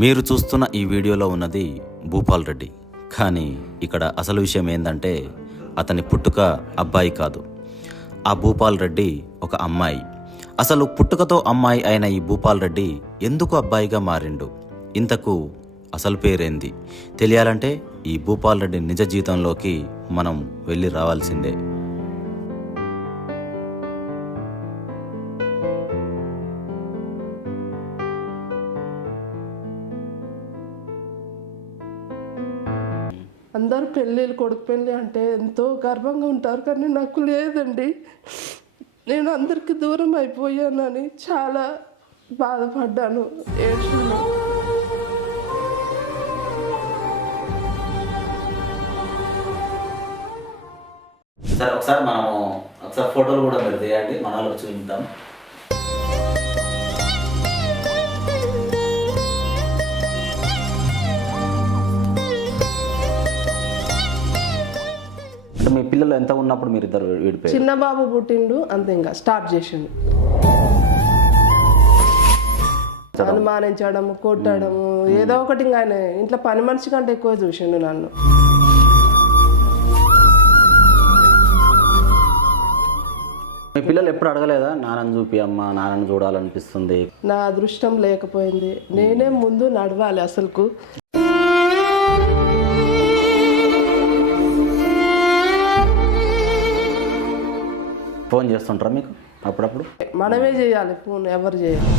మీరు చూస్తున్న ఈ వీడియోలో ఉన్నది భూపాల్ రెడ్డి. కానీ ఇక్కడ అసలు విషయం ఏంటంటే అతని పుట్టుక అబ్బాయి కాదు. ఆ భూపాల్ రెడ్డి ఒక అమ్మాయి. అసలు పుట్టుకతో అమ్మాయి అయిన ఈ భూపాల్ రెడ్డి ఎందుకు అబ్బాయిగా మారిండు? ఇంతకు అసలు పేరేంది? తెలియాలంటే ఈ భూపాల్ రెడ్డి నిజ జీవితంలోకి మనం వెళ్ళి రావాల్సిందే. అందరూ పెళ్ళిళ్ళు కొడుకు పెళ్ళి అంటే ఎంతో గర్వంగా ఉంటారు కానీ నాకు లేదండి. నేను అందరికి దూరం అయిపోయానని చాలా బాధపడ్డాను. ఏడ్చాను. సార్ ఒకసారి మనము ఒకసారి ఫోటోలు కూడా మీరు తీయండి. మనలో చూపిద్దాం. మీ పిల్లలు ఎంత ఉన్నప్పుడు మీరు ఇద్దరు విడిపోయారు? చిన్న బాబు పుట్టిండు అంతే ఇంకా స్టార్ట్ చేసిండు. అనుమానించడం కొట్టడము ఏదో ఒకటి ఇంకా ఆయన ఇంట్లో పని మనిషి కంటే ఎక్కువ చూసిండు నన్ను. మీ పిల్లలు ఎప్పుడు అడగలేదా? నాన్నని చూపి అమ్మ నాన్నని చూడాలనిపిస్తుంది. నా అదృష్టం లేకపోయింది. నేనే ముందు నడవాలి అసలుకు. ఫోన్ చేస్తుంటారా మీకు అప్పుడప్పుడు? మనమే చేయాలి ఫోన్ ఎవరు చేయాలి